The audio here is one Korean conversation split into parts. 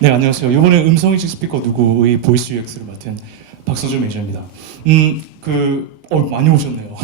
네, 안녕하세요. 이번에 음성인식 스피커 누구의 보이스 UX를 맡은 박서준 매니저입니다. 많이 오셨네요.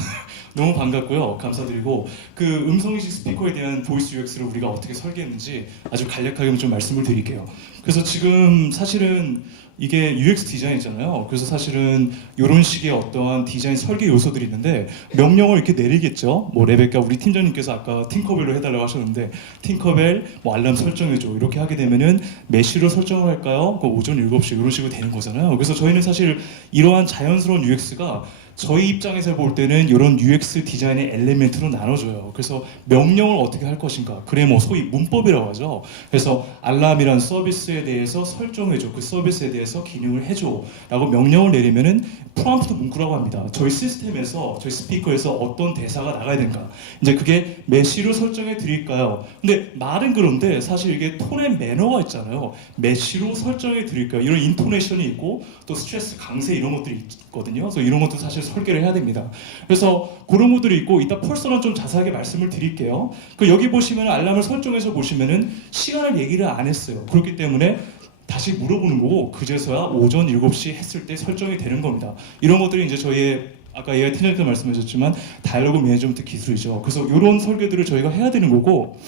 너무 반갑고요. 감사드리고, 그 음성인식 스피커에 대한 보이스 UX를 우리가 어떻게 설계했는지 아주 간략하게 좀 말씀을 드릴게요. 그래서 지금 사실은 이게 UX 디자인이잖아요. 그래서 사실은 이런 식의 어떠한 디자인 설계 요소들이 있는데 명령을 이렇게 내리겠죠. 뭐 레베카 우리 팀장님께서 아까 팅커벨로 해달라고 하셨는데 팅커벨 뭐 알람 설정해줘 이렇게 하게 되면은 몇 시로 설정을 할까요? 그 오전 7시 이런 식으로 되는 거잖아요. 그래서 저희는 사실 이러한 자연스러운 UX가 저희 입장에서 볼 때는 이런 UX 디자인의 엘리멘트로 나눠져요. 그래서 명령을 어떻게 할 것인가. 그래 뭐 소위 문법이라고 하죠. 그래서 알람이란 서비스에 대해서 설정해줘. 그 서비스에 대해서 기능을 해줘. 라고 명령을 내리면은 프롬프트 문구라고 합니다. 저희 시스템에서, 저희 스피커에서 어떤 대사가 나가야 되는가. 이제 그게 몇 시로 설정해 드릴까요? 근데 말은 그런데 사실 이게 톤의 매너가 있잖아요. 몇 시로 설정해 드릴까요? 이런 인토네이션이 있고 또 스트레스 강세 이런 것들이 있거든요. 그래서 이런 것도 사실 설계를 해야 됩니다. 그래서 그런 것들이 있고 이따 펄서는 좀 자세하게 말씀을 드릴게요. 그 여기 보시면 알람을 설정해서 보시면은 시간을 얘기를 안 했어요. 그렇기 때문에 다시 물어보는 거고 그제서야 오전 7시 했을 때 설정이 되는 겁니다. 이런 것들이 이제 저희의 아까 AI 팀장님도 말씀하셨지만 다이alo그 매니지먼트 기술이죠. 그래서 이런 설계들을 저희가 해야 되는 거고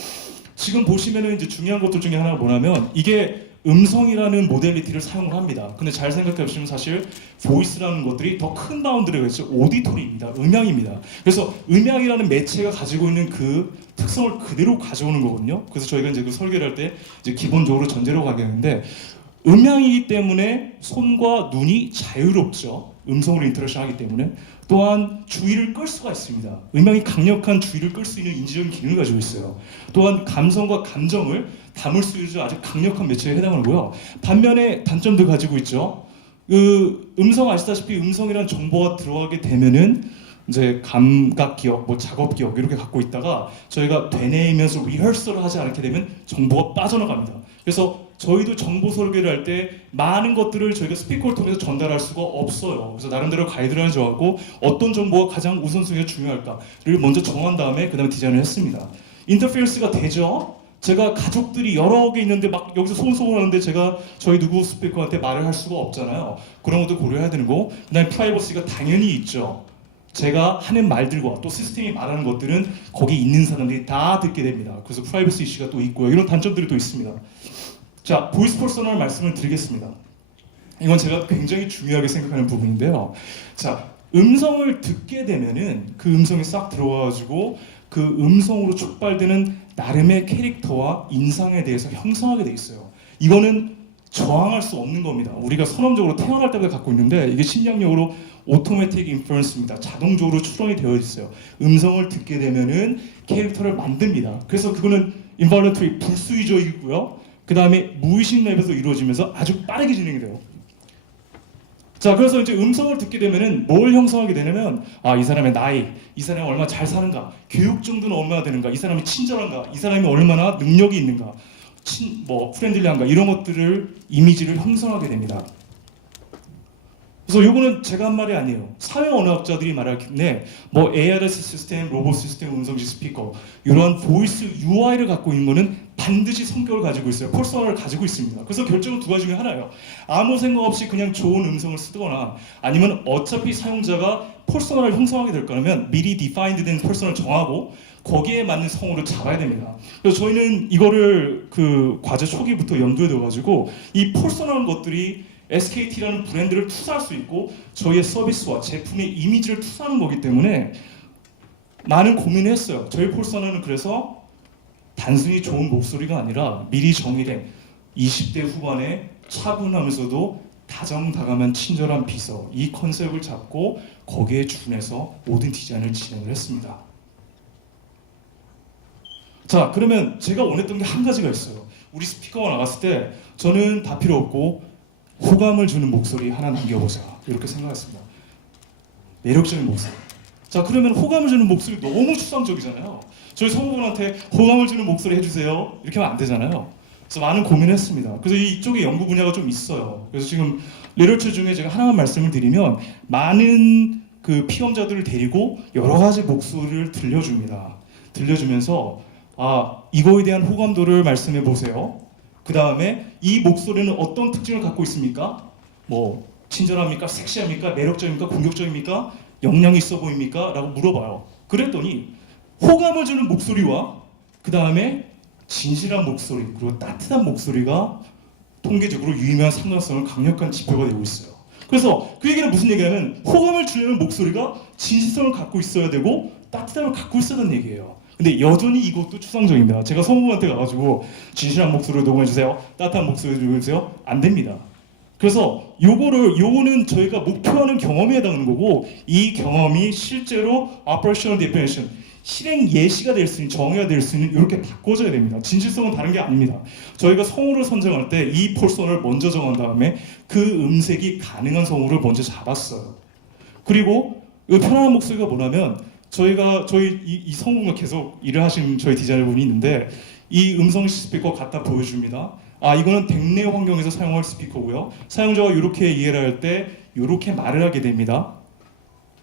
지금 보시면은 이제 중요한 것들 중에 하나가 뭐냐면 이게 음성이라는 모델리티를 사용을 합니다. 근데 잘 생각해 보시면 사실 보이스라는 것들이 더 큰 바운드리가 있죠. 오디토리입니다. 음향입니다. 그래서 음향이라는 매체가 가지고 있는 그 특성을 그대로 가져오는 거거든요. 그래서 저희가 이제 그 설계를 할 때 이제 기본적으로 전제로 가겠는데 음향이기 때문에 손과 눈이 자유롭죠. 음성으로 인터랙션 하기 때문에 또한 주의를 끌 수가 있습니다. 음향이 강력한 주의를 끌 수 있는 인지적인 기능을 가지고 있어요. 또한 감성과 감정을 담을 수 있는 아주 강력한 매체에 해당하고요. 반면에 단점도 가지고 있죠. 그 음성 아시다시피 음성이라는 정보가 들어가게 되면은 이제 감각 기억, 뭐 작업 기억 이렇게 갖고 있다가 저희가 되뇌이면서 리허설을 하지 않게 되면 정보가 빠져나갑니다. 그래서 저희도 정보 설계를 할 때 많은 것들을 저희가 스피커를 통해서 전달할 수가 없어요. 그래서 나름대로 가이드라인을 정하고 어떤 정보가 가장 우선순위가 중요할까를 먼저 정한 다음에 그 다음에 디자인을 했습니다. 인터페어스가 되죠. 제가 가족들이 여러 개 있는데 막 여기서 소곤소곤 하는데 제가 저희 누구 스피커한테 말을 할 수가 없잖아요. 그런 것도 고려해야 되는 거. 그 다음에 프라이버시가 당연히 있죠. 제가 하는 말들과 또 시스템이 말하는 것들은 거기 있는 사람들이 다 듣게 됩니다. 그래서 프라이버시 이슈가 또 있고요. 이런 단점들이 또 있습니다. 자, 보이스 퍼스널 말씀을 드리겠습니다. 이건 제가 굉장히 중요하게 생각하는 부분인데요. 자, 음성을 듣게 되면은 그 음성이 싹 들어와가지고 그 음성으로 촉발되는 나름의 캐릭터와 인상에 대해서 형성하게 돼 있어요. 이거는 저항할 수 없는 겁니다. 우리가 선언적으로 태어날 때부터 갖고 있는데 이게 심리학적으로 오토매틱 인퍼런스입니다. 자동적으로 추론이 되어 있어요. 음성을 듣게 되면은 캐릭터를 만듭니다. 그래서 그거는 인발런트리 불수의적이고요. 그 다음에 무의식 레벨에서 이루어지면서 아주 빠르게 진행이 돼요. 자, 그래서 이제 음성을 듣게 되면은 뭘 형성하게 되냐면 이 사람의 나이, 이 사람이 얼마나 잘 사는가, 교육 정도는 얼마나 되는가, 이 사람이 친절한가, 이 사람이 얼마나 능력이 있는가, 프렌들리한가 이런 것들을 이미지를 형성하게 됩니다. 그래서 요거는 제가 한 말이 아니에요. 사회 언어학자들이 말하기에 뭐 ARS 시스템, 로봇 시스템, 음성지 스피커 이러한 보이스 UI를 갖고 있는 거는 반드시 성격을 가지고 있어요. 퍼스널을 가지고 있습니다. 그래서 결정은 두 가지 중에 하나예요. 아무 생각 없이 그냥 좋은 음성을 쓰거나 아니면 어차피 사용자가 퍼스널을 형성하게 될 거라면 미리 디파인드 된 퍼스널을 정하고 거기에 맞는 성우를 잡아야 됩니다. 그래서 저희는 이거를 그 과제 초기부터 염두에 둬가지고 이 퍼스널한 것들이 SKT라는 브랜드를 투자할 수 있고 저희의 서비스와 제품의 이미지를 투자하는 거기 때문에 많은 고민을 했어요. 저희 폴서너는 그래서 단순히 좋은 목소리가 아니라 미리 정의된 20대 후반에 차분하면서도 다정다감한 친절한 비서 이 컨셉을 잡고 거기에 준해서 모든 디자인을 진행을 했습니다. 자, 그러면 제가 원했던 게 한 가지가 있어요. 우리 스피커가 나갔을 때 저는 다 필요 없고 호감을 주는 목소리 하나 남겨보자 이렇게 생각했습니다. 매력적인 목소리. 자, 그러면 호감을 주는 목소리 너무 추상적이잖아요. 저희 성우분한테 호감을 주는 목소리 해주세요 이렇게 하면 안 되잖아요. 그래서 많은 고민을 했습니다. 그래서 이쪽에 연구 분야가 좀 있어요. 그래서 지금 리터처 중에 제가 하나만 말씀을 드리면 많은 그 피험자들을 데리고 여러 가지 목소리를 들려줍니다. 들려주면서 이거에 대한 호감도를 말씀해 보세요. 그 다음에 이 목소리는 어떤 특징을 갖고 있습니까? 뭐 친절합니까? 섹시합니까? 매력적입니까? 공격적입니까? 역량이 있어 보입니까? 라고 물어봐요. 그랬더니 호감을 주는 목소리와 그 다음에 진실한 목소리 그리고 따뜻한 목소리가 통계적으로 유의미한 상관성을 강력한 지표가 되고 있어요. 그래서 그 얘기는 무슨 얘기냐면 호감을 주려는 목소리가 진실성을 갖고 있어야 되고 따뜻함을 갖고 있어야 되는 얘기예요. 근데 여전히 이것도 추상적입니다. 제가 성우한테 가가지고 진실한 목소리로 녹음해주세요, 따뜻한 목소리로 녹음해주세요, 안 됩니다. 그래서 요거는 저희가 목표하는 경험에 해당하는 거고, 이 경험이 실제로 operational definition, 실행 예시가 될 수 있는, 정의가 될 수 있는 이렇게 바꿔줘야 됩니다. 진실성은 다른 게 아닙니다. 저희가 성우를 선정할 때 이 폴선을 먼저 정한 다음에 그 음색이 가능한 성우를 먼저 잡았어요. 그리고 이 편안한 목소리가 뭐냐면 저희 이 성우가 계속 일을 하신 저희 디자이너분이 있는데 이 음성 스피커 갖다 보여줍니다. 아, 이거는 백내 환경에서 사용할 스피커고요. 사용자가 이렇게 이해를 할 때 이렇게 말을 하게 됩니다.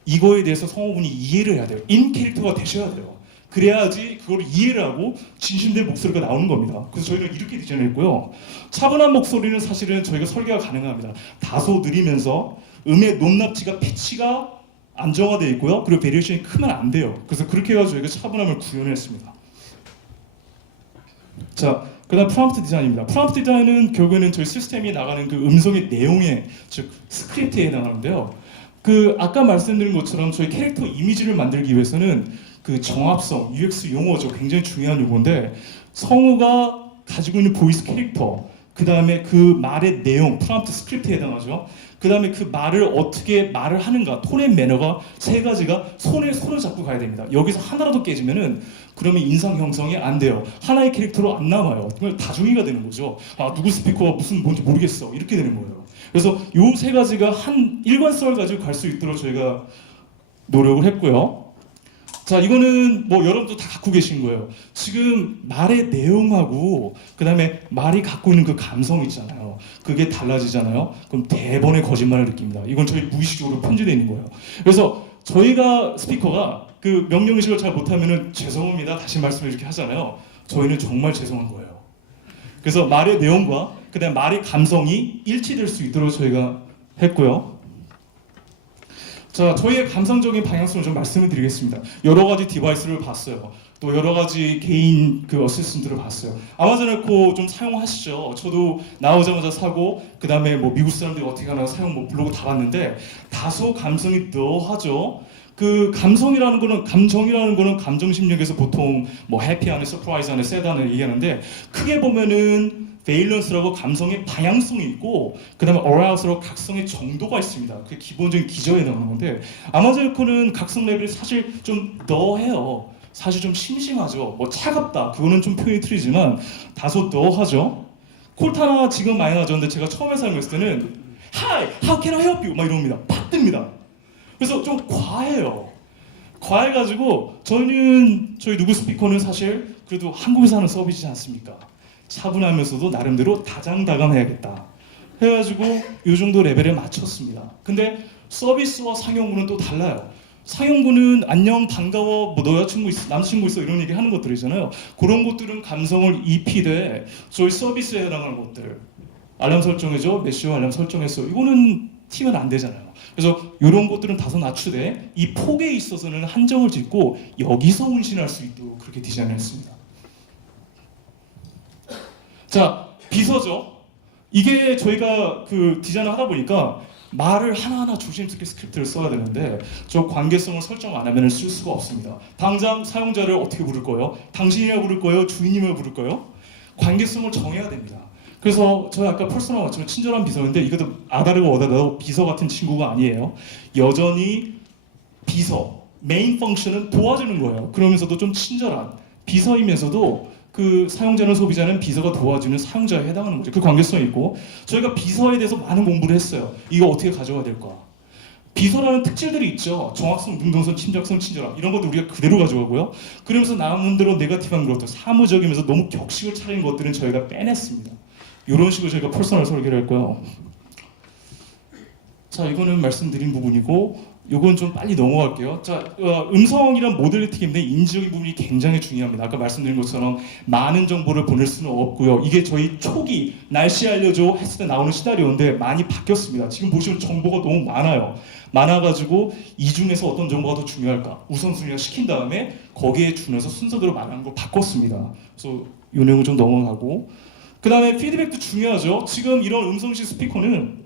이거에 대해서 성우분이 이해를 해야 돼요. 인 캐릭터가 되셔야 돼요. 그래야지 그걸 이해를 하고 진심된 목소리가 나오는 겁니다. 그래서 저희는 이렇게 디자인했고요. 차분한 목소리는 사실은 저희가 설계가 가능합니다. 다소 느리면서 음의 높낮이가 피치가 안정화되어 있고요. 그리고 베리에이션이 크면 안 돼요. 그래서 그렇게 해가지고 저희가 차분함을 구현했습니다. 자, 그다음 프롬프트 디자인입니다. 프롬프트 디자인은 결국에는 저희 시스템이 나가는 그 음성의 내용에, 즉 스크립트에 해당하는데요. 그 아까 말씀드린 것처럼 저희 캐릭터 이미지를 만들기 위해서는 그 정합성, UX 용어죠. 굉장히 중요한 용어인데 성우가 가지고 있는 보이스 캐릭터, 그 다음에 그 말의 내용, 프롬프트 스크립트에 해당하죠. 그 다음에 그 말을 어떻게 말을 하는가, 톤 앤 매너가 세 가지가 손을 잡고 가야 됩니다. 여기서 하나라도 깨지면은 그러면 인상 형성이 안 돼요. 하나의 캐릭터로 안 남아요. 그러면 다중이가 되는 거죠. 아, 누구 스피커가 무슨 뭔지 모르겠어. 이렇게 되는 거예요. 그래서 요 세 가지가 한 일관성을 가지고 갈 수 있도록 저희가 노력을 했고요. 자, 이거는 뭐 여러분도 다 갖고 계신 거예요. 지금 말의 내용하고 그 다음에 말이 갖고 있는 그 감성 있잖아요. 그게 달라지잖아요. 그럼 대번의 거짓말을 느낍니다. 이건 저희 무의식적으로 편집되어 있는 거예요. 그래서 저희가 스피커가 그 명령의식을 잘 못하면은 죄송합니다 다시 말씀을 이렇게 하잖아요. 저희는 정말 죄송한 거예요. 그래서 말의 내용과 그 다음에 말의 감성이 일치될 수 있도록 저희가 했고요. 자, 저희의 감성적인 방향성을 좀 말씀을 드리겠습니다. 여러 가지 디바이스를 봤어요. 또 여러 가지 개인 그 어시스턴트를 봤어요. 아마존 에코 좀 사용하시죠? 저도 나오자마자 사고 그 다음에 뭐 미국 사람들이 어떻게 하나 사용 뭐 블로그 다 봤는데 다소 감성이 묘하죠. 그 감성이라는 거는, 감정이라는 거는 감정심력에서 보통 뭐 해피하네, 서프라이즈하네, 새드하네 얘기하는데 크게 보면은 베일런스라고 감성의 방향성이 있고 그 다음에 어라우스라고 각성의 정도가 있습니다. 그게 기본적인 기저에 나오는 건데 아마존 에코는 각성 레벨이 사실 좀 너해요. 사실 좀 심심하죠. 뭐 차갑다 그거는 좀 표현이 틀리지만 다소 너하죠. 콜타나 지금 많이 나죠. 근데 제가 처음에 사용했을 때는 Hi, how can I help you? 막 이럽니다. 팍 뜹니다. 그래서 좀 과해요. 과해가지고 저희 누구 스피커는 사실 그래도 한국에서 하는 서비스지 않습니까? 차분하면서도 나름대로 다장다감해야겠다 해가지고 이 정도 레벨에 맞췄습니다. 근데 서비스와 상용구는 또 달라요. 상용구는 안녕 반가워 뭐 너 여자친구 있어 남친구 있어 이런 얘기 하는 것들이잖아요. 그런 것들은 감성을 입히되 저희 서비스에 해당하는 것들 알람 설정해줘, 메시오 알람 설정했어, 이거는 튀면 안 되잖아요. 그래서 이런 것들은 다소 낮추되 이 폭에 있어서는 한정을 짓고 여기서 운신할 수 있도록 그렇게 디자인했습니다. 자, 비서죠. 이게 저희가 그 디자인을 하다 보니까 말을 하나하나 조심스럽게 스크립트를 써야 되는데 저 관계성을 설정 안 하면 쓸 수가 없습니다. 당장 사용자를 어떻게 부를 거예요? 당신이라고 부를 거예요? 주인님을 부를 거예요? 관계성을 정해야 됩니다. 그래서 저희 아까 퍼스널 맞추면 친절한 비서인데 이것도 아다르고 어다르고 비서 같은 친구가 아니에요. 여전히 비서, 메인 펑션은 도와주는 거예요. 그러면서도 좀 친절한 비서이면서도 그 사용자는 소비자는 비서가 도와주는 사용자에 해당하는 거죠. 그 관계성이 있고 저희가 비서에 대해서 많은 공부를 했어요. 이거 어떻게 가져가야 될까? 비서라는 특질들이 있죠. 정확성, 능동성, 침착성, 친절함 이런 것도 우리가 그대로 가져가고요. 그러면서 남은 대로 네거티브한 것들, 사무적이면서 너무 격식을 차리는 것들은 저희가 빼냈습니다. 이런 식으로 저희가 퍼스널 설계를 했고요. 자, 이거는 말씀드린 부분이고 요건 좀 빨리 넘어갈게요. 자, 음성이란 모델리티 기능인데 인지적인 부분이 굉장히 중요합니다. 아까 말씀드린 것처럼 많은 정보를 보낼 수는 없고요. 이게 저희 초기 날씨 알려줘 했을 때 나오는 시나리오인데 많이 바뀌었습니다. 지금 보시면 정보가 너무 많아요. 많아가지고 이 중에서 어떤 정보가 더 중요할까 우선순위를 시킨 다음에 거기에 준해서 순서대로 말하는 걸 바꿨습니다. 그래서 이 내용을 좀 넘어가고 그 다음에 피드백도 중요하죠. 지금 이런 음성식 스피커는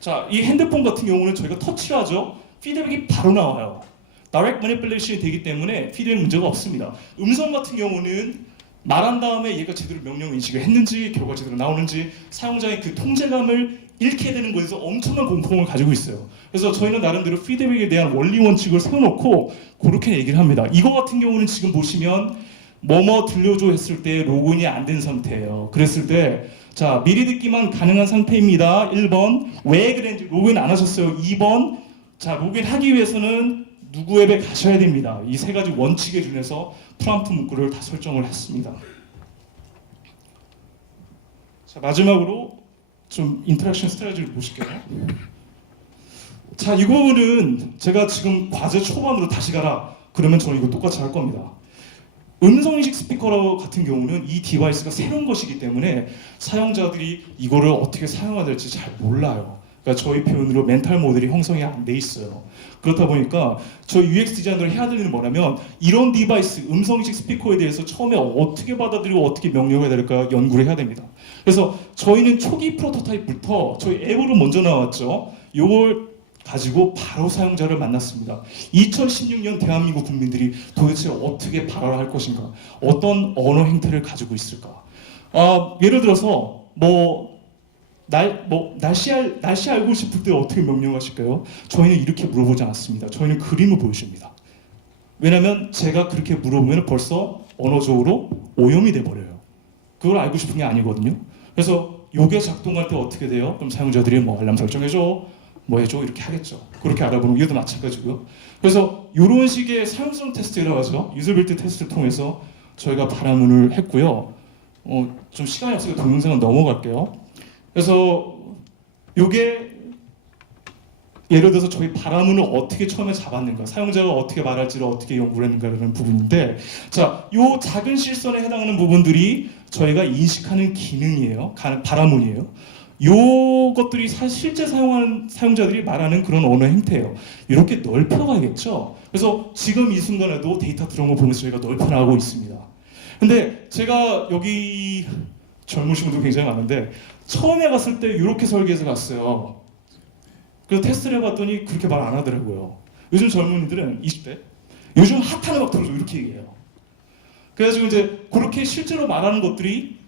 자, 이 핸드폰 같은 경우는 저희가 터치를 하죠. 피드백이 바로 나와요. 다이렉트 매니플레이션이 되기 때문에 피드백 문제가 없습니다. 음성 같은 경우는 말한 다음에 얘가 제대로 명령 인식을 했는지 결과가 제대로 나오는지 사용자의 그 통제감을 잃게 되는 것에서 엄청난 공포감을 가지고 있어요. 그래서 저희는 나름대로 피드백에 대한 원리 원칙을 세워놓고 그렇게 얘기를 합니다. 이거 같은 경우는 지금 보시면 뭐뭐 들려줘 했을 때 로그인이 안 된 상태예요. 그랬을 때 자, 미리 듣기만 가능한 상태입니다. 1번 왜 그랬는지 로그인 안 하셨어요. 2번 자, 로그인 하기 위해서는 누구 앱에 가셔야 됩니다. 이 세 가지 원칙에 준해서 프롬프트 문구를 다 설정을 했습니다. 자, 마지막으로 좀 인터랙션 스트래티지를 보실게요. 자, 이 부분은 제가 지금 과제 초반으로 다시 가라 그러면 저는 이거 똑같이 할 겁니다. 음성인식 스피커 같은 경우는 이 디바이스가 새로운 것이기 때문에 사용자들이 이거를 어떻게 사용해야 될지 잘 몰라요. 그러니까 저희 표현으로 멘탈 모델이 형성이 안 돼 있어요. 그렇다 보니까 저희 UX 디자이너를 해야 되는 게 뭐냐면 이런 디바이스, 음성인식 스피커에 대해서 처음에 어떻게 받아들이고 어떻게 명령해야 될까 연구를 해야 됩니다. 그래서 저희는 초기 프로토타입부터 저희 앱으로 먼저 나왔죠. 이걸 가지고 바로 사용자를 만났습니다. 2016년 대한민국 국민들이 도대체 어떻게 발언을 할 것인가? 어떤 언어 행태를 가지고 있을까? 예를 들어서 날씨 알고 싶을 때 어떻게 명령하실까요? 저희는 이렇게 물어보지 않습니다. 저희는 그림을 보여줍니다. 왜냐하면 제가 그렇게 물어보면 벌써 언어적으로 오염이 돼버려요. 그걸 알고 싶은 게 아니거든요. 그래서 이게 작동할 때 어떻게 돼요? 그럼 사용자들이 알람 설정해줘, 뭐 해줘 이렇게 하겠죠. 그렇게 알아보는 이유도 마찬가지고요. 그래서 이런 식의 사용성 테스트라고 하죠. 유저빌드 테스트를 통해서 저희가 발화문을 했고요. 좀 시간이 없으니까 동영상은 넘어갈게요. 그래서 이게 예를 들어서 저희 발화문을 어떻게 처음에 잡았는가, 사용자가 어떻게 말할지를 어떻게 연구를 했는가라는 부분인데, 자, 요 작은 실선에 해당하는 부분들이 저희가 인식하는 기능이에요. 발화문이에요. 요 것들이 실제 사용하는 사용자들이 말하는 그런 언어 행태예요. 이렇게 넓혀가야겠죠. 그래서 지금 이 순간에도 데이터 들어온 거 보면서 저희가 넓혀나가고 있습니다. 근데 제가 여기 젊으신 분도 굉장히 많은데 처음에 갔을 때 이렇게 설계해서 갔어요. 그래서 테스트를 해봤더니 그렇게 말 안 하더라고요. 요즘 젊은이들은 20대 요즘 핫한 음악 들어줘 이렇게 얘기해요. 그래가지고 이제 그렇게 실제로 말하는 것들이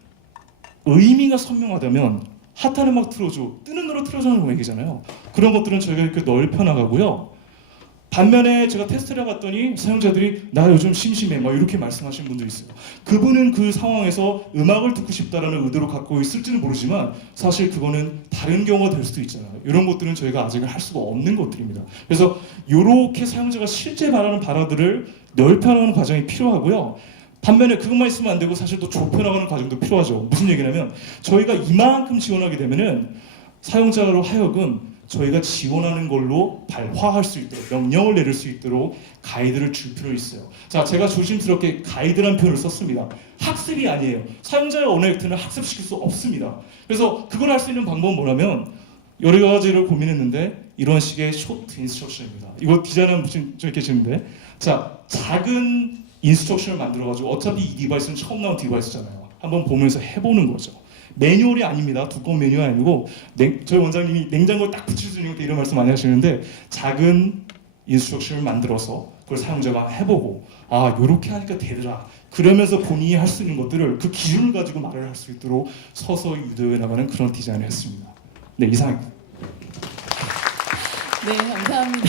의미가 선명하다면 핫한 음악 틀어줘, 뜨는 노래 틀어주는 얘기잖아요. 그런 것들은 저희가 이렇게 넓혀나가고요. 반면에 제가 테스트를 해봤더니 사용자들이 나 요즘 심심해 막 이렇게 말씀하시는 분들이 있어요. 그분은 그 상황에서 음악을 듣고 싶다라는 의도로 갖고 있을지는 모르지만 사실 그거는 다른 경우가 될 수도 있잖아요. 이런 것들은 저희가 아직은 할 수가 없는 것들입니다. 그래서 이렇게 사용자가 실제 말하는 발화들을 넓혀나가는 과정이 필요하고요. 반면에 그것만 있으면 안 되고 사실 또 좁혀나가는 과정도 필요하죠. 무슨 얘기냐면 저희가 이만큼 지원하게 되면은 사용자로 하여금 저희가 지원하는 걸로 발화할 수 있도록 명령을 내릴 수 있도록 가이드를 줄 필요 있어요. 자, 제가 조심스럽게 가이드라는 표현을 썼습니다. 학습이 아니에요. 사용자의 언어 행태는 학습시킬 수 없습니다. 그래서 그걸 할 수 있는 방법은 뭐냐면 여러 가지를 고민했는데 이런 식의 쇼트 인스트럭션입니다. 이거 디자인하는 분 저기 계시는데 자, 작은 인스트럭션을 만들어가지고 어차피 이 디바이스는 처음 나온 디바이스잖아요. 한번 보면서 해보는 거죠. 매뉴얼이 아닙니다. 두꺼운 매뉴얼이 아니고 저희 원장님이 냉장고를 딱 붙일 수 있는 때 이런 말씀 많이 하시는데 작은 인스트럭션을 만들어서 그걸 사용자가 해보고 요렇게 하니까 되더라. 그러면서 본인이 할 수 있는 것들을 그 기준을 가지고 말을 할 수 있도록 서서히 유도해 나가는 그런 디자인을 했습니다. 네, 이상입니다. 네, 감사합니다.